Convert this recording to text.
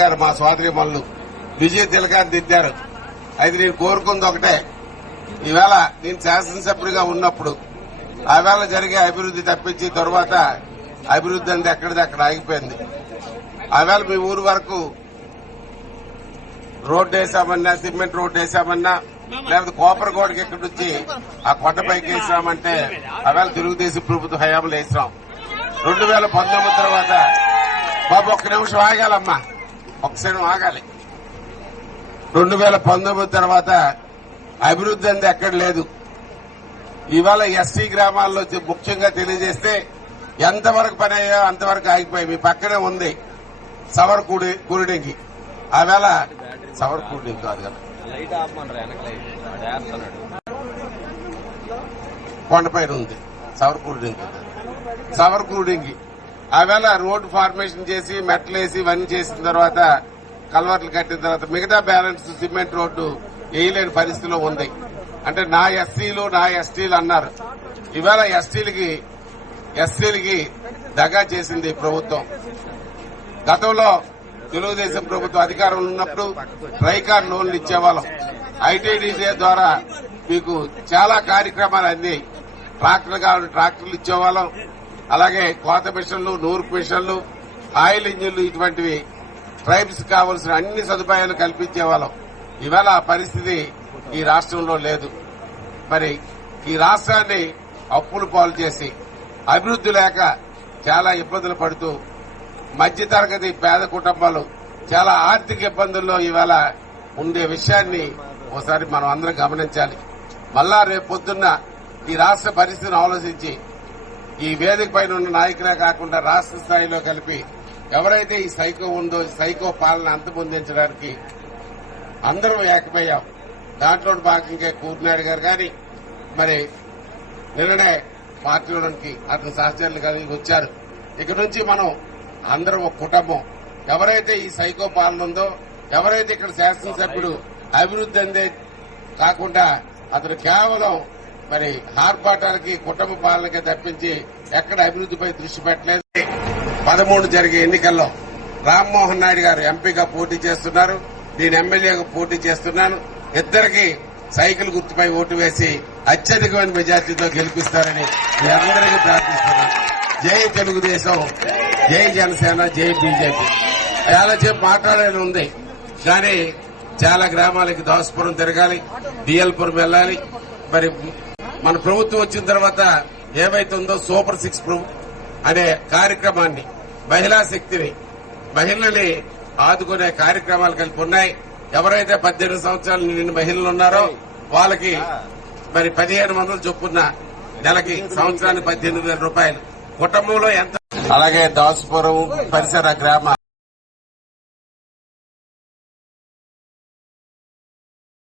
గారు మా సోదరి మల్లు విజయ తిలకాన్ని దిద్దారు. అయితే నేను కోరుకుంది ఒకటే, ఈవేళ నేను శాసనసభ్యుడిగా ఉన్నప్పుడు ఆవేళ జరిగే అభివృద్ది తప్పించి తర్వాత అభివృద్ది అంది ఎక్కడిది అక్కడ ఆగిపోయింది. ఆవేళ మీ ఊరు వరకు రోడ్డు వేసామన్నా, సిమెంట్ రోడ్డు వేసామన్నా, లేకపోతే కోపరగోడకి ఎక్కడి నుంచి ఆ కొండపైకి వేసామంటే ఆవేళ తెలుగుదేశం ప్రభుత్వ హయాంలో వేసాం. 2019 తర్వాత బాబు ఒక్క నిమిషం ఆగాలమ్మా, ఒక్కసారి ఆగాలి. 2019 తర్వాత అభివృద్ది అంది ఎక్కడ లేదు. ఇవాళ ఎస్టీ గ్రామాల్లో ముఖ్యంగా తెలియజేస్తే ఎంతవరకు పని అయ్యో అంతవరకు ఆగిపోయి మీ పక్కనే ఉంది సవర్కూడింగి. ఆవేళ సవర్కూడింగ్ కాదు కదా, కొండపైన ఉంది సవర్కూడింగి. ఆవేళ రోడ్డు ఫార్మేషన్ చేసి మెట్లేసి ఇవన్నీ చేసిన తర్వాత కల్వర్ట్లు కట్టిన తర్వాత మిగతా బ్యాలెన్స్ సిమెంట్ రోడ్డు వేయలేని పరిస్థితిలో ఉంది. అంటే నా ఎస్సీలు నా ఎస్టీలు అన్నారు. ఇవాళ ఎస్టీలకి దగా చేసింది ప్రభుత్వం. గతంలో తెలుగుదేశం ప్రభుత్వం అధికారంలో ఉన్నప్పుడు ట్రైకార్ లోన్లు ఇచ్చేవాళ్ళం. ఐటీడీసీ ద్వారా మీకు చాలా కార్యక్రమాలు అంది. ట్రాక్టర్లు కావాలి ట్రాక్టర్లు ఇచ్చేవాళ్ళం. అలాగే కోత మిషన్లు, నూర్పు మిషన్లు, ఆయిల్ ఇంజిన్లు, ఇటువంటివి ట్రైబ్స్ కావాల్సిన అన్ని సదుపాయాలు కల్పించేవాళ్ళం. ఇవాళ ఆ పరిస్థితి ఈ రాష్ట్రంలో లేదు. మరి ఈ రాష్ట్రాన్ని అప్పులు పాలు చేసి అభివృద్ది లేక చాలా ఇబ్బందులు పడుతూ మధ్యతరగతి పేద కుటుంబాలు చాలా ఆర్థిక ఇబ్బందుల్లో ఇవాళ ఉండే విషయాన్ని ఒకసారి మనం అందరం గమనించాలి. మళ్ళా రేపు పొద్దున్న ఈ రాష్ట్ర పరిస్థితిని ఆలోచించి ఈ వేదిక పైన ఉన్న నాయకులే కాకుండా రాష్ట్ర స్థాయిలో కలిపి ఎవరైతే ఈ సైకో ఉందో సైకో పాలన అంతమొందించడానికి అందరం ఏకమయ్యాం. దాంట్లో భాగంగా కూర్నాయుడు గారు కానీ మరి నిన్ననే పార్టీలోనికి అతని సహచరులు కలిగి వచ్చారు. ఇక నుంచి మనం అందరం ఒక కుటుంబం. ఎవరైతే ఈ సైకో పాలన ఉందో, ఎవరైతే ఇక్కడ శాసనసభ్యుడు అభివృద్ది అందే కాకుండా అతను కేవలం మరి ఆర్భాటాలకి కుటుంబ పాలనకే తప్పించి ఎక్కడ అభివృద్దిపై దృష్టి పెట్టలేదు. 13 జరిగే ఎన్నికల్లో రామ్మోహన్ నాయుడు గారు ఎంపీగా పోటీ చేస్తున్నారు, నేను ఎమ్మెల్యేగా పోటీ చేస్తున్నాను. ఇద్దరికి సైకిల్ గుర్తుపై ఓటు వేసి అత్యధికమైన మెజార్టీతో గెలిపిస్తారని మీ అందరికీ ప్రార్థిస్తున్నాను. జై తెలుగుదేశం, జై జనసేన, జై బీజేపీ. చాలా చెప్పి మాట్లాడేది ఉంది, కానీ చాలా గ్రామాలకి దాసుపురం తిరగాలి, డిఎల్పురం వెళ్లాలి. మరి మన ప్రభుత్వం వచ్చిన తర్వాత ఏమైతుందో సూపర్ 6 అనే కార్యక్రమాన్ని, మహిళా శక్తిని, మహిళల్ని ఆదుకునే కార్యక్రమాలు కలిపి ఉన్నాయి. ఎవరైతే 18 సంవత్సరాలు నిండిన మహిళలు ఉన్నారో వాళ్ళకి మరి 1500 చొప్పున నెలకి సంవత్సరానికి 18,000 రూపాయలు. కుటుంబంలో ఎంత. అలాగే దాసుపురం పరిసర గ్రామ